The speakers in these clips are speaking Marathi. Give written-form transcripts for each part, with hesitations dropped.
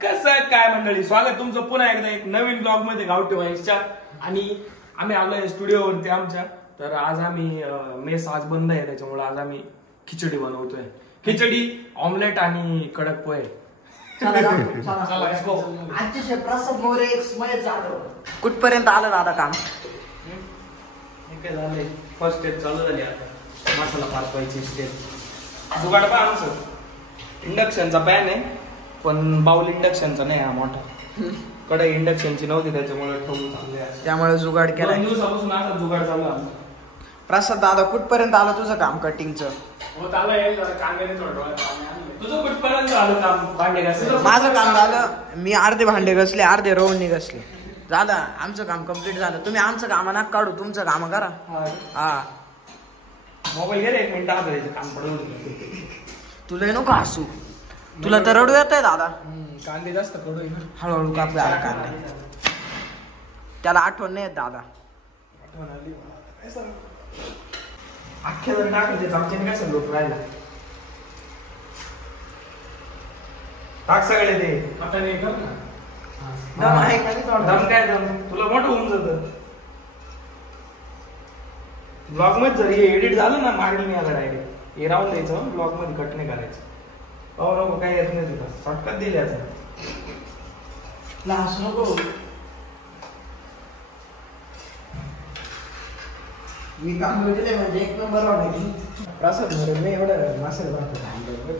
कसं काय मंडळी, स्वागत तुमचं पुन्हा एकदा एक नवीन ब्लॉग मध्ये गावठी वाईसच्या. आणि आम्ही आलोय स्टुडिओवरती आमच्या. तर आज आम्ही मेस आज बंद आहे, त्याच्यामुळे आज आम्ही खिचडी बनवतोय. खिचडी, ऑमलेट आणि कडक पोहे. कुठपर्यंत आलं दादा काम? काय झालंय, फर्स्ट स्टेप चालू झाली. आता मसाला पारवायची स्टेप. जुगाड पहा आमचं. इंडक्शनचा पॅन आहे, पण बाउल इंडक्शनचा नाही हा मोठा. कडे इंडक्शनची नव्हती, त्याच्यामुळे ठेवून चालले. त्यामुळे जुगाड केला. दिवसापासून असा जुगाड चालू आहे. प्रसाद दादा कुठपर्यंत आलं तुझं काम कटिंगचं? तुझं कुठपर्यंत आलं काम? भांडे घासायचं. माझं काम झालं, मी अर्धे भांडे घसले, अर्धे रोवणी घसले. झालं, आमचं काम कम्प्लीट झालं. तुम्ही आमचं काम नका काढू, तुमचं काम करा. हा, मोबाईल गेले 1 मिनिट द्यायचं काम पडून. तुला नको हसू, तुला तर रडू येत आहे दादा. कांदे जास्त कडू आहे ना, हळूहळू कापले आला कांदे. त्याला आठवण नाही येत दादा. आठवण आली काय सर, अख्ख्या जर टाकले आमच्याने काय लोक राहिला. टाक सगळे ते आता नाही कर ना. दम आहे का? दम काय दम, तुला मोठं होऊन जातं. ब्लॉग मध्ये जर हे एडिट झालं ना, मारेल मी आला डायरेक्ट. हे राहून द्यायचं, ब्लॉग मध्ये कट नाही करायचं. पाहू नको, काही येत नाही तुला. शॉर्टकट दिली याचा. लास नको. मी काम केले म्हणजे 1 नंबर वाटली. प्रसाद म्हणून मी एवढं मसाले बनवतो.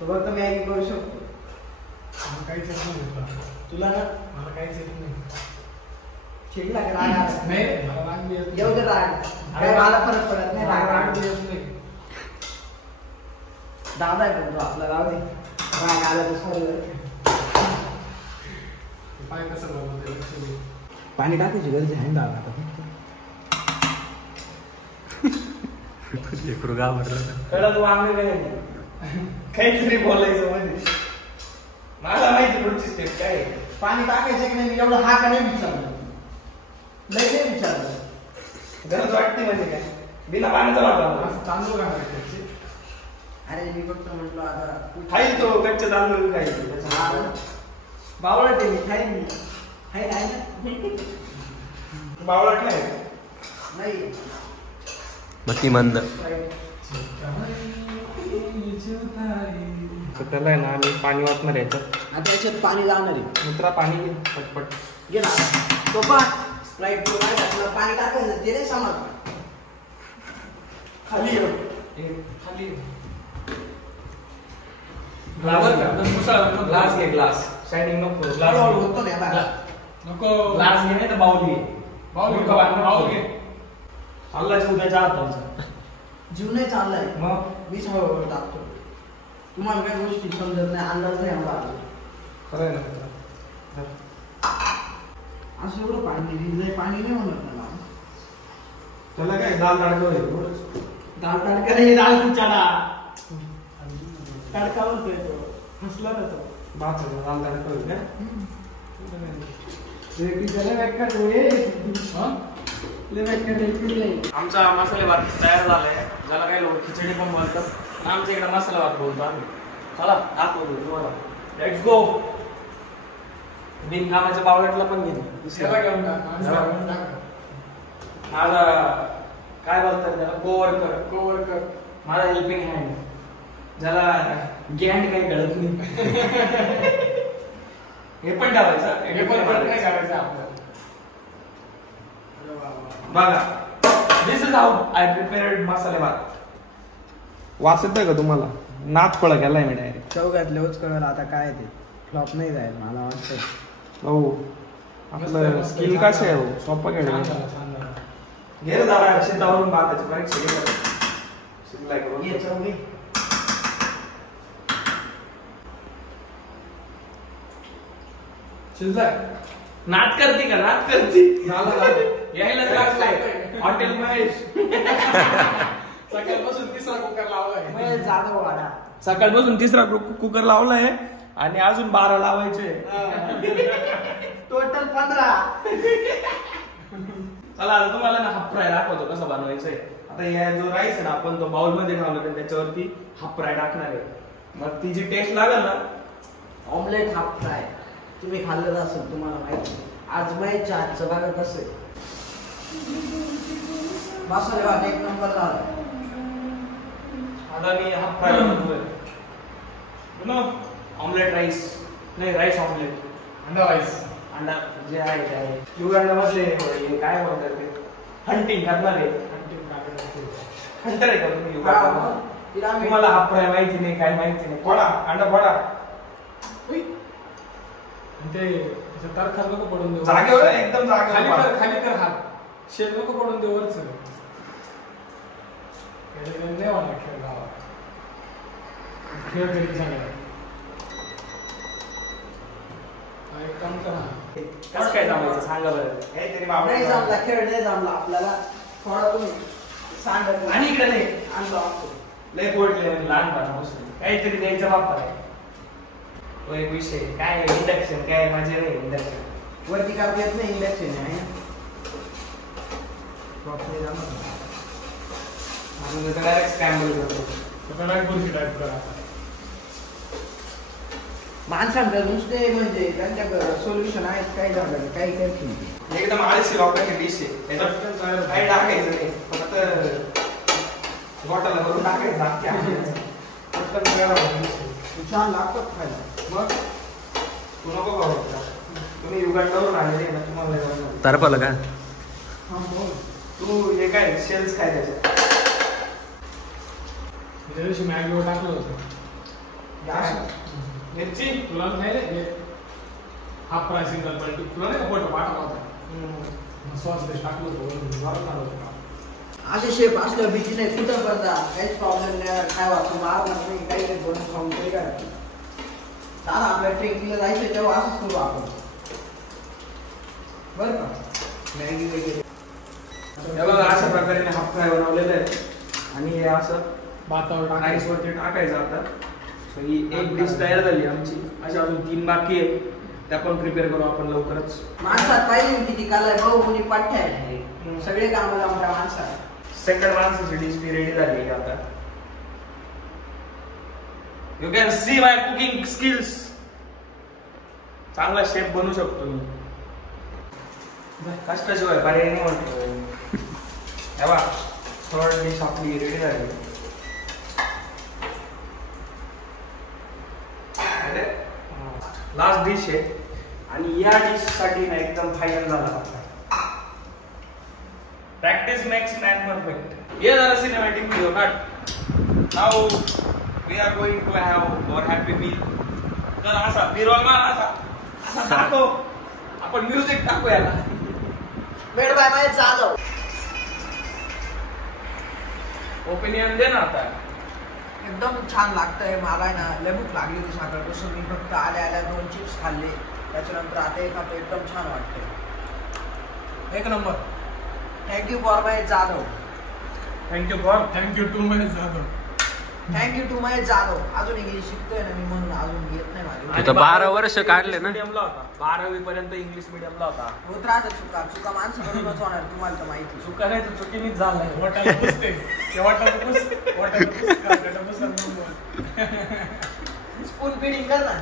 तो फक्त मॅगी करू शकतो. मला काहीच येत नाही. तुला ना? मला काहीच येत नाही. चिडला का? राग नाही, मला राग येत नाही. येऊ दे राग. काय मला फरक पडत नाही. राग येत नाही. दादा आहे पण तो आपला, राव दे. राग आला तर सॉरी. पाय कसं बनवते? पाणी टाकायची गरज आहे दादा आता. कळलं तू आम्ही काय काहीतरी बोलायचं मध्ये. मला माहिती पुढची स्टेप काय आहे. पाणी टाकायचं की नाही मी एवढं हा का नाही विचारलं. लय नाही विचारलं. गरज वाटते म्हणजे काय, बिना पाण्याचा वापर. तांदूळ घालायचे. अरे मी फक्त म्हटलं आता खाई तो कच्चे तांदूळ खायचे. बावळट आहे मी, खाईन. खाईन आहे ना. बावळट नाही. नाही मतिमंद. त्याला आहे ना आम्ही पाणी वाटणार आहे. आता याच्यात पाणी जाणार आहे. मित्रा पाणी घे पटपट. घे ना तो पण स्प्राईट पाणी टाकायचं ते नाही समज. खाली खाली ग्लास घे. ग्लास शायनिंग नको. ग्लास होतो ना नको. ग्लास घे नाही तर बाउल घे. बाउल घे. अल्लाच्या उद्याच्या हाताचा जीव नाही चाललाय. मग मीच हळूहळू टाकतो. तुम्हाला काही गोष्टी समजत नाही, अंदाज नाही आला. खरं आहे ना. असं एवढं पाणी दिलंय, पाणी नाही म्हणत मला. त्याला काय दाल तडका होईल. दाल तडका नाही, दाल खिचडा. तडका होतोय तो, हसला ना तो. भाताचा दाल तडका होईल काय. आमचा मसाले भात तयार झालाय, ज्याला काही लोक खिचडी पण बोलतात. आमच्या इकडे मसाला भात बोलतो आम्ही. चला दाखवतो तुम्हाला. Let's go. बिनकामाच्या बावळटला पण घेऊन माझा काय बोलतात त्याला, कोवर्कर. माझा हेल्पिंग हँड, ज्याला गॅन्ड काही कळत नाही. हे पण ठेवायचं, हे पण नाही करायचं आपल्याला. बघा, दिस इज हाऊ आय प्रिपेअर्ड मसाले भात. वास येतोय का तुम्हाला? नाच फळ केलाय मी डायरेक्ट. चव घातल्यावरच कळलं आता काय ते. फ्लॉप नाही जाईल मला वाटतं. हो, आपलं स्किल कसं आहे हो, सोपं घ्यायला घे जरा. शेतावरून भाताची परीक्षा घेतला शिकलाय करून. शिजलाय. नाच करते का? नाच करते. यायला लागलाय हॉटेल महेश. सकाळपासून 3रा कुकर लावलाय. जाधव वाडा. सकाळपासून 3रा कुकर लावलाय आणि अजून 12 लावायचे. टोटल 15. चला आता तुम्हाला ना हाफ फ्राय दाखवतो कसं बनवायचंय. आता या जो राईस आहे ना, आपण तो बाउल मध्ये ठेवला, त्याच्यावरती हाफ फ्राय टाकणार आहे. मग ती जी टेस्ट लागेल ना ऑमलेट हाफ फ्राय तुम्ही खाल्लं असेल तुम्हाला माहिती. आज माझ्या हातचं बघा कसं आहे. मसाले भात एक नंबर झाला. आता मी हाफ फ्राय बनवतोय. ऑमलेट राईस नाही, राईस ऑमलेट, अंडा राईस. अंडा जे आहे ते आहे. युगांडामधले हे काय बोलतात ते हंटिंग करणार आहे. हंटर आहे का तुम्ही युगांडा? तुम्हाला हाफ फ्राय माहिती नाही, काय माहिती नाही. फोडा अंडा फोडा. ते तरखा नको पडून देऊ. जागेवर एकदम खाली जागेवर कर, खाली कर हात. शेल नको पडून देऊ वरच. नाही वाटत खेळ गावात. खेळ खेळी सांगा. एक काम करा. कसं काय जमायचं सांगा बरं. काहीतरी नाही जमला, खेळ नाही जमला आपल्याला. थोडा तुम्ही सांगत आणि इकडे नाही आणलो आपण. लय पोडले म्हणजे लहानपणापासून काहीतरी द्यायचं बाप्पा आहे. तो एक विषय काय इंडक्शन काय माझे नाही. इंडक्शन वरती काढता येत नाही इंडक्शन आहे. डायरेक्ट स्क्रॅम्बल करतो. टाईप करा. माणसांकडे नुसते म्हणजे त्यांच्याकडे सोल्युशन आहेत. काही झालं काही करतील. एकदम आळशी लोकांची डिश आहे. त्याच्यात काही टाकायचं नाही, फक्त बॉटलला भरून टाकायचं. छान लागतात खायला. मग तू नको खाऊ. तुम्ही युगांडावरून आलेले ना, तुम्हाला तरपलं का? तू हे काय शेल्स काय त्याच्यात त्या दिवशी मॅगीवर टाकलं होतं. मिरची तुला नाही रे हाफ फ्राय सिंगल पलटी. तुला नाही का फोटो पाठवला होता. सॉस ते टाकलं होतं वरून आलं होतं. असे शेप असलं भीती नाही. कुठं करता काहीच प्रॉब्लेम नाही. काय वाचून मारणार नाही. काही काही बनवून खाऊन तरी काय दादा आपल्या ट्रेकिंगला जायचं तेव्हा असंच करू आपण. बरं का मॅगी वगैरे अशा प्रकारे हाफ फ्राय बनवलेलं आहे. आणि हे असं भातावर राईस वरती टाकायचं. आता सो ही एक डिश तयार झाली आमची. अशा अजून 3 बाकी आहे. त्या पण प्रिपेअर करू आपण लवकरच. माणसात पाहिजे किती कालाय भाऊ कोणी पाठ्या आहे. सगळे कामं जमल्या माणसात. सेकंड माणसाची डिश बी रेडी झाली आता. You can see my cooking skills. चांगला शेफ बनू शकतो मी. कष्टाशिवाय पर्याय नाही म्हणतो. तेव्हा थर्ड डिश आपली रेडी झाली. लास्ट डिश आहे आणि या डिश साठी ना एकदम फायनल झाला. Practice makes man perfect. Here are the cinematic video cut. Now we are going to have our happy meal. तर असा बिरोल मार असा दाखव. आपण म्युझिक टाकू याला. मेड बाय माय जाधव. ओपिनियन दे ना आता. एकदम छान लागतंय. मला आहे ना लय भूक लागली होती सकाळपासून. मी फक्त आल्या आल्या 2 चिप्स खाल्ले. त्याच्यानंतर आता एक खातो. एकदम छान वाटतंय. एक नंबर. थँक्यू फॉर माय जाधव. थँक्यू टू माय जाधव. थँक्यू टू माय जाधव. अजून इंग्लिश शिकतोय ना मी म्हणून अजून येत नाही माझी. तू तर 12 वर्ष काढले ना. मीडियमला होता. 12वी पर्यंत इंग्लिश मीडियमला होता. होत राहतं चुका. चुका माणसाकडूनच होणार. तुम्हाला तर माहिती. चुका नाही तर चुकीनीच झालाय. वाटायला पुसते. स्पून फिडिंग कर ना.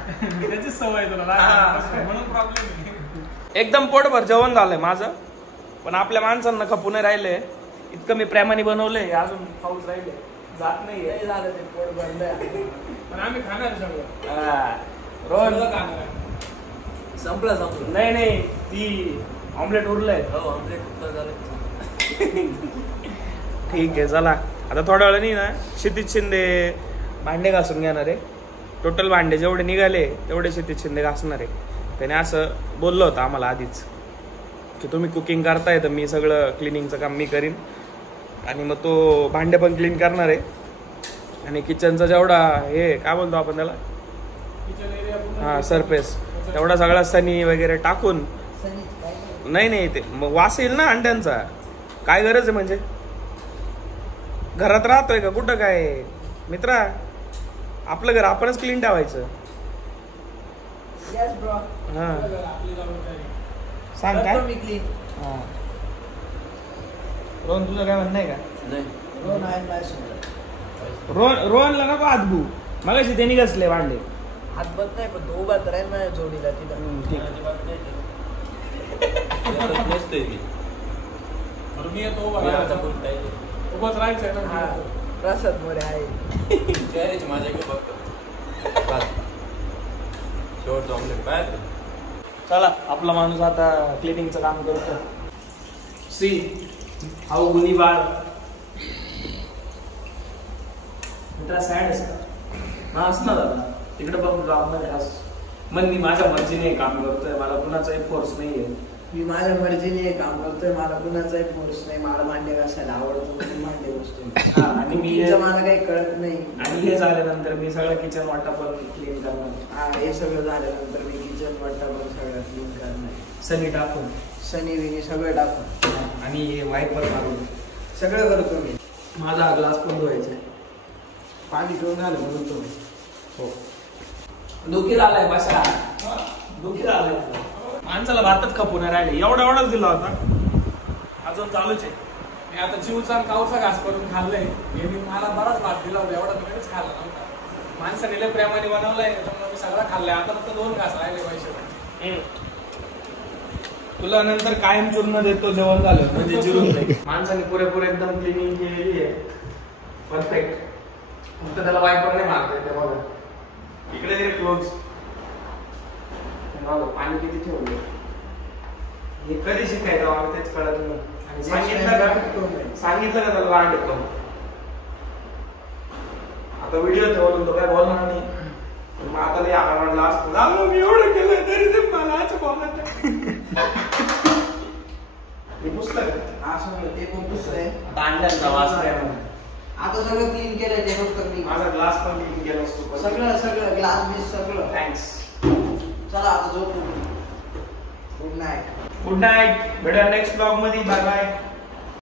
त्याची सवय तुला म्हणून प्रॉब्लेम आहे. एकदम पोटभर जेवण झालंय माझं. पण आपल्या माणसांना खपू नाही राहिले. इतकं मी प्रेमाने बनवलंय. अजून पाऊस राहिले जात नाहीये. नाही झालं ते पोट भरलंय. पण आम्ही खाणार सगळं. रोहन खाणार. संपलं. नाही ती ऑमलेट उरलंय. ठीक आहे चला. आता थोड्या वेळाने ना क्षितिज शिंदे भांडे घासून घेणार आहे. टोटल भांडे जेवढे निघाले तेवढे क्षितिज शिंदे घासणार आहे. त्याने असं बोललं होतं आम्हाला आधीच की तुम्ही कुकिंग करताय तर मी सगळं क्लिनिंगचं काम मी करीन. आणि मग तो भांडे पण क्लीन करणार आहे. आणि किचनचा जेवढा हे काय बोलतो आपण त्याला हां सरफेस तेवढा सगळा सनी वगैरे टाकून. नाही ते मग वास येईल ना अंड्यांचा. काय गरज आहे म्हणजे. घरात राहतोय का कुठं काय मित्रा. आपलं घर आपणच क्लीन ठेवायचं. हां सांग काय. हां रोहन तुझं काय म्हणणं आहे का. रोहनला नको आदबू. मगाशी त्यांनी घसले भांडे. हातबत नाही पण तो उभा तर आहे माझ्या जोडीला तिथं. नसतोय मी बरं, मी येतो उभा मी आता राहायचा. बोलताय उभाच राहायचंय ना हा मी येतो. प्रसाद मोरे आहे. चेहऱ्याची माझ्याकडे बघतो बस. शेवटचं ऑमलेट पाहिजे. चला आपला माणूस आता क्लिनिंगचं काम करतो. सी हाऊ गुन्ही बाळ मित्रा सॅड आहेस का? हा असं ना दादा तिकडे बघ ब्लॉगमध्ये हस. मग मी माझ्या मर्जीने काम करतोय, मला कुणाचाही फोर्स नाहीये. मी माझ्या मर्जीने काम करतोय, मला कुणाचाही फोर्स नाही. मला भांडे घासायला आवडतं म्हणून भांडे घासतोय. हा, आणि मी तिचं मला काही कळत नाही. आणि हे झाल्यानंतर मी सगळं किचन वाटा पण क्लीन करणार. हा हे सगळं झाल्यानंतर मी किचन वाटा पण सगळं क्लीन करणार. सनी टाकून सनी विनी सगळं टाकून आणि हे वाईपर मारून सगळं करतो मी. माझा हा ग्लास पण धुवायचा आहे. पाणी पिऊन झालं म्हणून तो हो दुखी आलाय बसा. दुखी आलाय माणसाला भातच खपून राहिले. एवढाच दिला होता, अजून चालूच आहे. मी आता चिवचा आणि कावचा घास करून खाल्लंय. हे मी मला बराच भात दिला होता, एवढा मी कधीच खाल्ला नव्हता. माणसाने लय प्रेमाने बनवलाय त्याच्यामुळे मी सगळा खाल्लाय. आता फक्त 2 घास राहिले पैसे. तुला नंतर कायम चूर्ण देतो जेवण झालं म्हणजे जिरून जाईल. माणसाने पुरेपूर एकदम क्लिनिंग केलेली आहे, परफेक्ट. फक्त त्याला वायपर नाही मारता येते. बघा इकडे तरी क्लोज. पाणी किती ठेवलं हे कधी शिकायचं मला तेच कळत नाही. आणि सांगितलं का त्याला राग येतो. आता व्हिडिओ ठेवून तो काय बोलणार नाही. मग आता लय आवाडला असतो मी एवढं केलं तरी ते मला असं बोलत. हे पुस्तक असं ते पण दुसरं आहे. आता अंड्यांचा वास आहे म्हणून. आता सगळं क्लीन केलंय ते फक्त मी. माझा ग्लास पण क्लीन केला असतो. सगळं ग्लास बीस सगळं. थँक्स. चला आता झोपू. Good night. Good night. भेटूया नेक्स्ट ब्लॉग मध्ये. Bye bye.